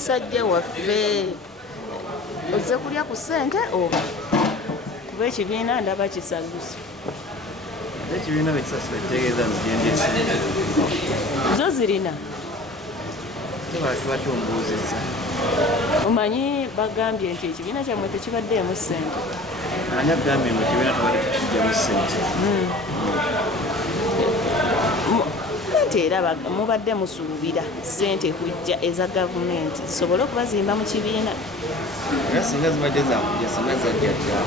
Kisajja waffe ozze kulya ku ssente oba kuba ekibiina ndaba kisaguse. Ekibiina bekisasula kitegeeza nzigendesa zo zirina kiba kyombuuzizza. omanyi bagambye nti ekibiina kyammwe tekibaddeemu ssente. Ani agambye nti ekibiina tubadde tukijjamu ssente? Ate era mubadde musuubira ssente kujja eza gavumenti zisobole okubazimba mu kibiina. Era singa zibadde zakujja singa zajja dda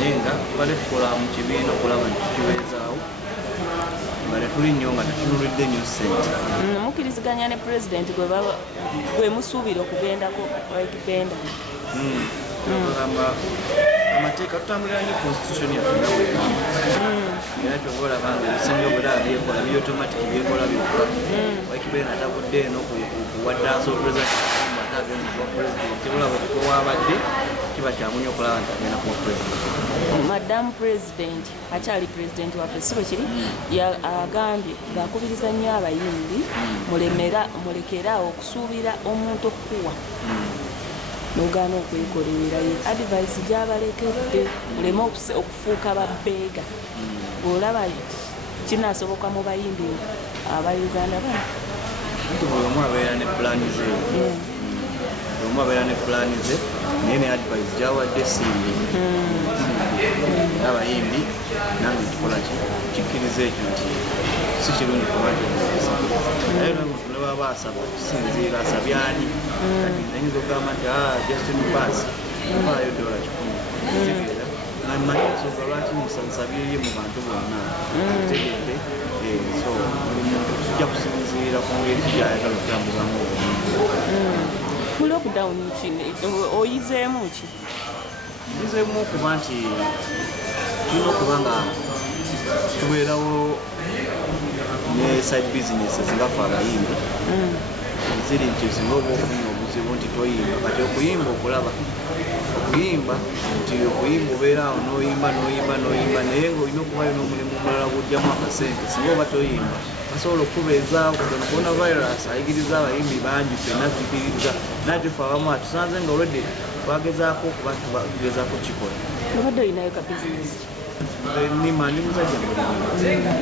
naye nga tubadde tukola mu kibiina okulaba nti tukiweezaawo nga tetuli nnyo nga tetunulidde nnyo ssente. Mukkiriziganya ne pulezidenti gwe musuubira okugendako waikipenda. Tugamba amateeka tutambulira nnyo constitution yaffe nga bwegamba era kyova olaba nga ebisinga obulaba byekola biri automatic byekola byokka. Waikipenda atavudde eno kuwaddansa opresident atagenda kuba pulezidenti olaba kifo wabadde kiba kyamunye okulaba nti agenda kuba pulezidenti. Madamu pulezidenti akyali pulezidenti waffe si bwe kiri agambye ng'akubiriza nnyo abayimbi mulekeraawo okusuubira omuntu okukuwa n'ogaana okwekolerera ye advice gy'abalekedde muleme okufuuka babbeega. Bw'olaba kinaasoboka mu bayimbi aba Uganda bano nti buli omu abeera ne pulaani ze buli omu abeera ne pulaani ze naye ne advice gyawadde simbi n'abayimbi nange kikola kikkiriza ekyo nti si kirungi kuba nti naye nomuntu ne baba asaba kisinziira asabyani kati ayinza okugamba nti justin bas afaayo $100 kitegeera nga mmanyi ensonga lwaki nsabyeyo mu bantu bonna tegedde so buli muntu kijja kusinziira ku ngeri gyayagala okutambuzamu obulungi. Mu lockdown oyizeemu ki? Nyizeemu okuba nti tulina okuba nga tubeerawo ne side businesses nga ffe abayimbi ziri nti singa oba ofunye obuzibu nti toyimba kati okuyimba okulaba okuyimba nti okuyimba obeeraawo n'oyimba naye ng'olina okubayo n'omulimu omulala gujjamu akasente singa oba toyimba basobola okubeezaawo kutono coronavirus ayigiriza abayimbi bangi ffenna tukiriza nate ffe abamu atusanze nga olwedde twagezaako okuba tugezaako kikola. Obadde olinayo ka bizinesi? Ndi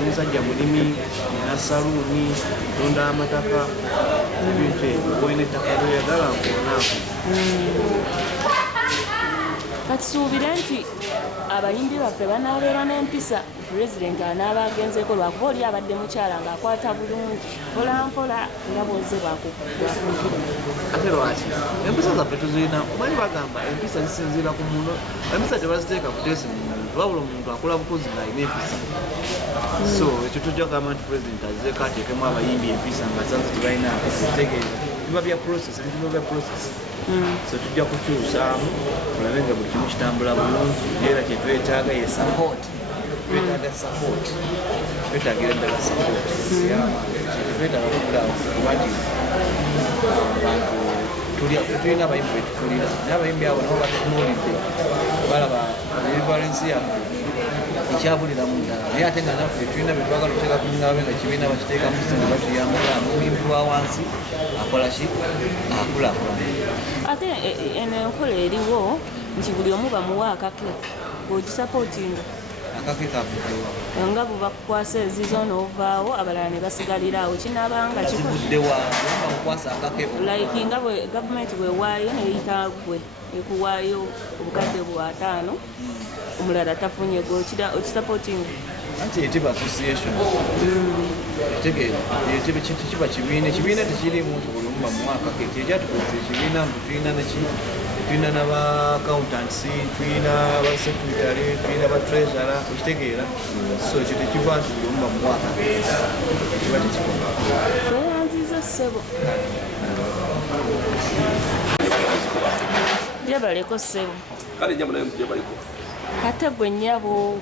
musajja mulimi nina saluuni ntunda amataka ebintu ebyo olina ettaka lyoyagala nkonaako. Katusuubire nti abayimbi baffe banaabeera n'empisa pulezidenti anaaba agenzeko lwakuba oli abadde mukyala ng'akwata bulungi mpolampola nga bwoze bwakunkira. Ate lwaki empisa zaffe tuzirina omanyi bagamba empisa zisinziira ku muntu empisa tebaziteeka buteesi mu muntu wabula omuntu akola bukozi ng'alina empisa. So ekyo tujja kugamba nti pulezidenti azizeeko ateekemu abayimbi empisa nga sanze tebalina mpisa tegeeza biba bya process ebintu bya process. So tujja kukyusaamu tulabe nga buli kimu kitambula bulungi era kyetwetaaga ye support. Twetaaga support twetaagira ddala support kyetwetaaga kugulawo kuba nti abantu tulina abayimbi betukulira naye abayimbi abo nabo batutunuulidde balaba ebivalensi yaffe ekyabulira mu ddala naye ate nga naffe tulina byetwagala okuteeka kulingabe nga kibiina bakiteekamu sente batuyambula omuyimbi wa wansi akola ki akulaakulana. Ate eno enkola eriwo nti buli omu bamuwa akake bw'ogisapootinga akake kavuddewa nga bubakukwasa ezizo n'ovaawo abalala ne basigaliraawo kinaabanga kivuddewa bakukwasa akake like nga bwe gavumenti bwewaayo neyita gwe ekuwaayo obukadde bw'5 omulala tafunye gwe okisapootinga anti eteba association kitegeera kiba kibiina tekirimu nti buli omu bamuwa akake kyekyatukozesa ekibiina mbu tulina n'aba accountants tulina aba secretary tulina aba treasurer okitegeera so ekyo tekiva nti buli omu bamuwa akake kiba tekikoma. Tweyanziza ssebo jabaleko ssebo kale nyama naye jabaliko ate gwe nnyabo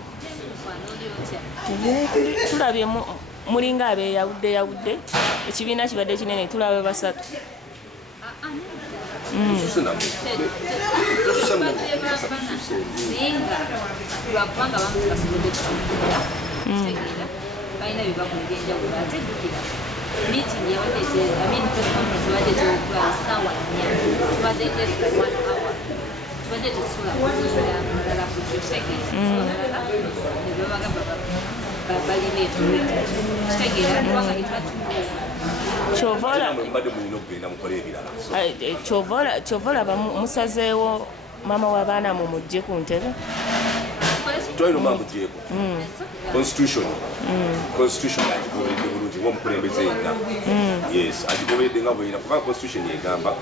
tulabye mulinga abeeyawudde ekibiina kibadde kinene tulabe basatu. meeting yawadde press conference yawadde teokula ssaawa 4 tubadde there for 1 hour tubadde tetusula kuzuula mulala kitegeeza olala nebabagamba balina etuwete kitegeera kubanga kyova olaba musazeewo maama w'abaana mumugye ku ntebe twalina omwamugyeko constitution agigoberedde bulungi ngaomukulembeze yenna yes agigoberedde nga bweyina kubanga constitution yegamba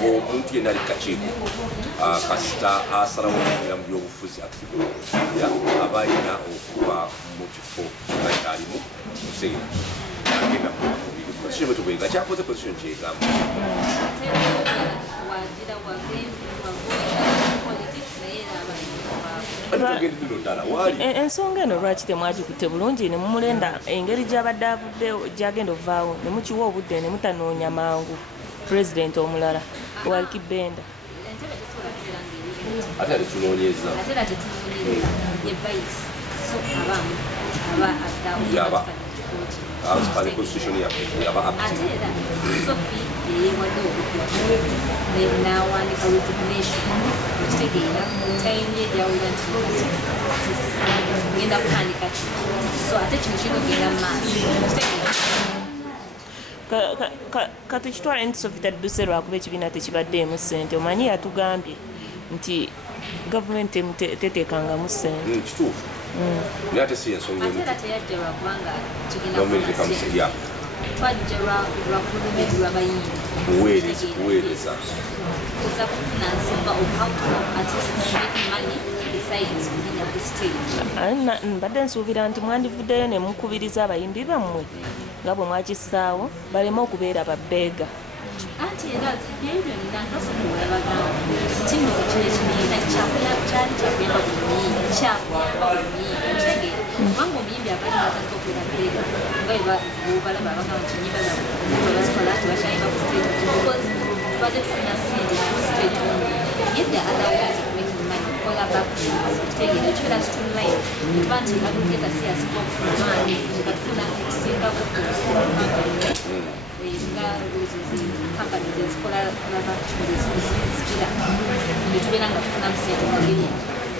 omuntu yenna ali kakiiko kasita asalawo okubeera mu byobufuzi aba alina okuba mu kifo nga kyalimu okuseera agenda constitution bwetubwega kyakoze constitution kyegamba ensonga eno lwaki temwagikutte bulungi ne mumulenda engeri gy'abadde avudde gyagenda ovaawo ne mukiwa obudde ne mutanoonya mangu pulezidenti omulala wa Kibenda ate tetunoonyeza constitution yaba n'awandiika resignation ekitegeera time ye gyawulira nti ngenda kutandika ki so ate kino kinogenda mu maaso katukitwala nti Sophie tadduse lwakuba ekibiina tekibaddeemu ssente omanyi yatugambye nti gavumenti teteekangamu ssente kituufu naye ate si ensonga ate era teyajja lwakubanga tugenda twajja lwakulumedi lw'abayimbi kuweereza kuza kufuna nsonga of how to at least make money besides being at the stage mbadde nsuubira nti mwandivuddeyo ne mukubiriza abayimbi bammwe nga bwe mwakissaawo baleme okubeera babbeega anti era byebyo nina nkasobola bagamba nti no kino ekibiina kyali kyagenda bumiini kyakuyamba bumiini kitegeera kubanga omuyimbi abali batandika okubeera beega nga bwebalaba abagamba nti nyimba zabazikola tebakyayimba ku stage because tubadde tufuna sente ku stage only yedda otherwise making money kola back kitegeera ekibeera streamline eba nti advocate si yasinga okufuna maani nga tufuna okusingaku nga companies ezikola zikira netubeera nga tufuna sente mugeri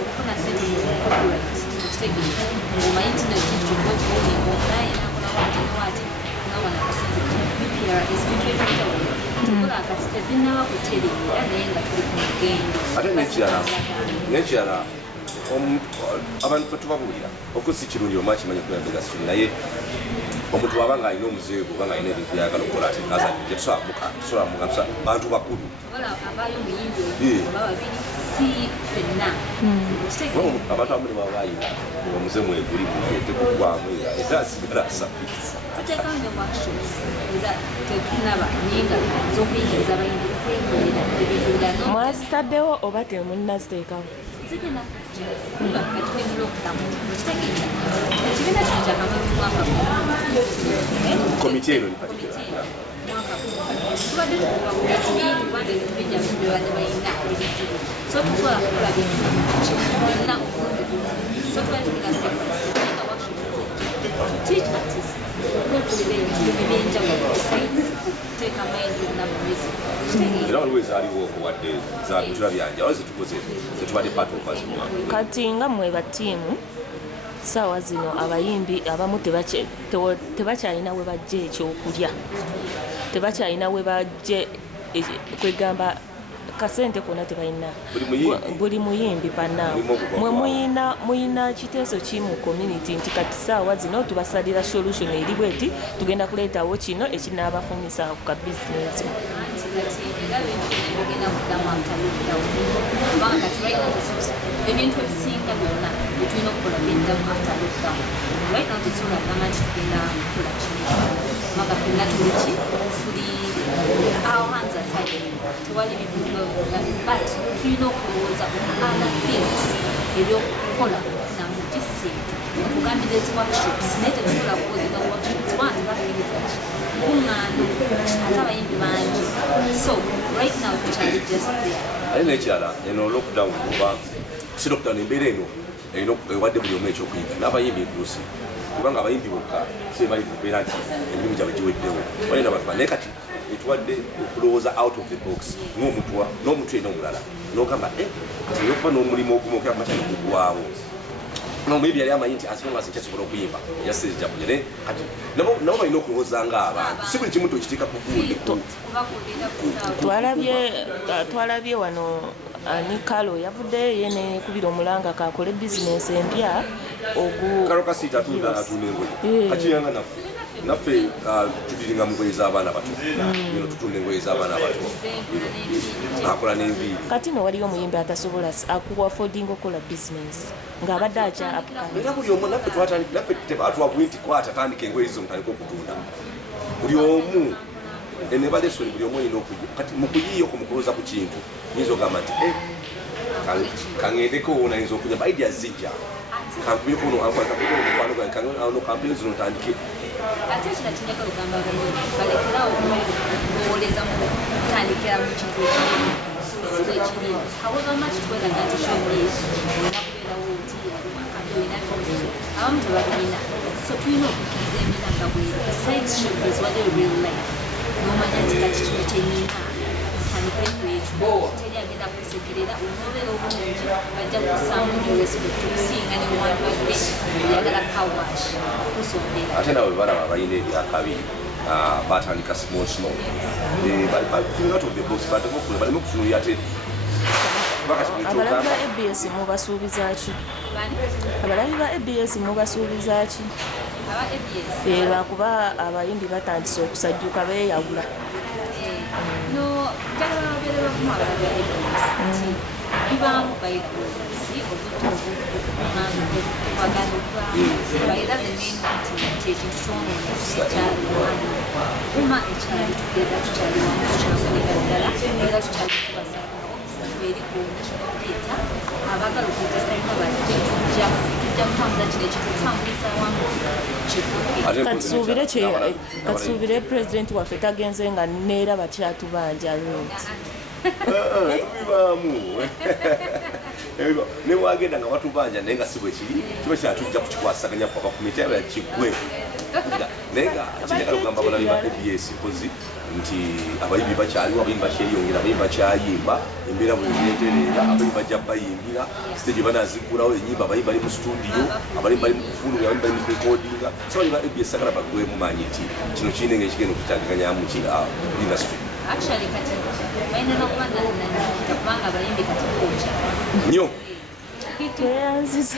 okufuna sente mucorporate ekitegeera omanyi nti nokikigokiwonimunayenakolawatiwati nawana akasente BPRS bintu ebitawona tukola akati tebinaba kutereera naye nga tuli ku mugendo ate nekirala abantu fetubabuulira okusi kirungi omanyi kimanyi kulembeza situni naye omuntu waba nga alina omuzeego oba nga alina ebintu byagala okukola ati azadde tusobola mugamusa bantu bakulu abayo omuyimbi oba babiri si fenna abantu abamuli baba bayina omuze mweguli tekugwamu era asigala asabiriza tuteekawo ne workshops eza tetunaba nyinga z'okuyigiriza abayimbi okwekolera ebintu birala mwazitaddewo oba temunnaziteekawo zigenda kujja nga tuli mu lockdown ekitegeeza ekibiina kino kyakamuntu mwaka komiti eno tubadde tukubagula kibintu kubanga ebintu bijjamu bebadde balina ebizibu so tusobola kukola bintu byonna okulungi so tubadde tugenda step by step naye nga workshop to teach artists okwekolera ebintu ebyenjawulo besides okuteeka mind yonna mu music era waliwo ezaaliwo okuwadde za bitula byanja wali zetukoze zetubadde patofazimwa kati nga mmwe batiimu saawa zino abayimbi abamu tebakyalina we bajja ekyokulya tebakyalina we bajje kwegamba kasente konna tebalina buli muyimbi panaawo mwe muyina kiteeso ki mu community nti kati saawa zino tubasalira solution eri bweti tugenda kuleetawo kino ekinaabafunyisa ku kabizinesi ebintu ebisinga byonna byetulina okukola byendamu after lockdown right now tetusobola kugamba nti tugenda kukola kino kubanga fenna tuliki tuli our hands are tied tewali bivuga but tulina okulowooza other things ebyokukola okufunamu disente okugambira ezi workshops naye tetusobola kukozesa workshops one tebakiriza ki kuŋŋaano ate abayimbi bangi so right now tukyali just there ate nekirala eno lockdown oba si lockdown embeera eno ewadde buli omu ekyokuyiga n'abayimbi enkusi kubanga abayimbi bokka sebali kubeera nti emirimu gyabwe giweddewo balina bakuba naye kati etuwadde okulowooza out of the box n'omuntu ena omulala n'ogamba kati yokuba n'omulimu ogumu okera kumakyali gugwawo nomuyimbi yali amanyi nti as long as ekyasobola okuyimba yasirija kuja naye kati nabo balina okulowooza ng'abantu si buli kimu tokiteeka ku gundi twalabye wano ani Kalo yavuddeyo yene kubira omulanga kakole bizinesi empya Kalo Kasita atunda engoye kakiyanga naffe tudiringa mu ngoye z'abaana bato ino tutunda engoye z'abaana bato akola n'enviiri kati no waliyo omuyimbi atasobola akuwa affording okola bizinesi ng'abadde akya era buli omu naffe tebatwabuye nti kwata tandika engoye zo mutandika okutunda buli omu enebalesoni buli omu olina okuyi kati mukuyiiyoko mukulooza ku kintu yinza ogamba nti kaŋŋendeko nayinza okunya baidia zijja kampuyeko no kampuni zino ntandike ate kino kinyaka lugamba balekerawo okuwoleza mu kutandikira mu kintu ekimu si bwe kiri however much tweraga nti showbiz olina kubeerawo oti ate olina abamu tebalina so tulina okukkiriza emina nga bwe besides showbiz waliyo real life n'omanya nti kati kino kyenina ntandikeko ekyo teri agenda kusekerera onobeera obulungi bajja kussaamu nyo respect okusinga ne wantu ate oyagala kawash kusondera ate nawe balaba abalina ebyakabi batandika small out of the box baleme okutunulira ate abalabi ba ABS mubasuubiza ki abalabi ba ABS mubasuubiza ki aba ABS lwakuba abayimbi batandise okusajjuka beeyawula no njagala babeere bakumu abalabi ba ABS bibaamu bayikulisi obutuwagana okuba bayira zeneno nti ekintu kyonoona ekyaliwamu kuma ekyali tugenda tukyali wamu tukyakolera ddala era tukyali tubasaba eriku national theatre abagala okutesalina bajja tujja kutambuza kino ekintu okutambuliza wamu katusuubire pulezidenti waffe tagenze nga neera bakyatubanja tubibaamu newagenda nga batubanja naye nga si bwe kiri kiba kyatujja kukikwasaganya paka ku mitebe yakigwe naye nga kinjagala okugamba abalabi ba ABS mpozi nti abayimbi bakyaliwo abayimbi bakyeyongera abayimbi bakyayimba embeera bweyeterera abayimbi bajja bayimbira stage banazigulawo enyimba abayimbi bali mu studio abayimbi bali mu kufulumya abayimbi bali mu recordinga so abayimbi ba ABS sagala bagwemu manyi nti kino kirina engeri kigenda okutandikanyaamu industry actually kati balina n'okuba nanita kubanga abayimbi kati koja nnyo tweyanziza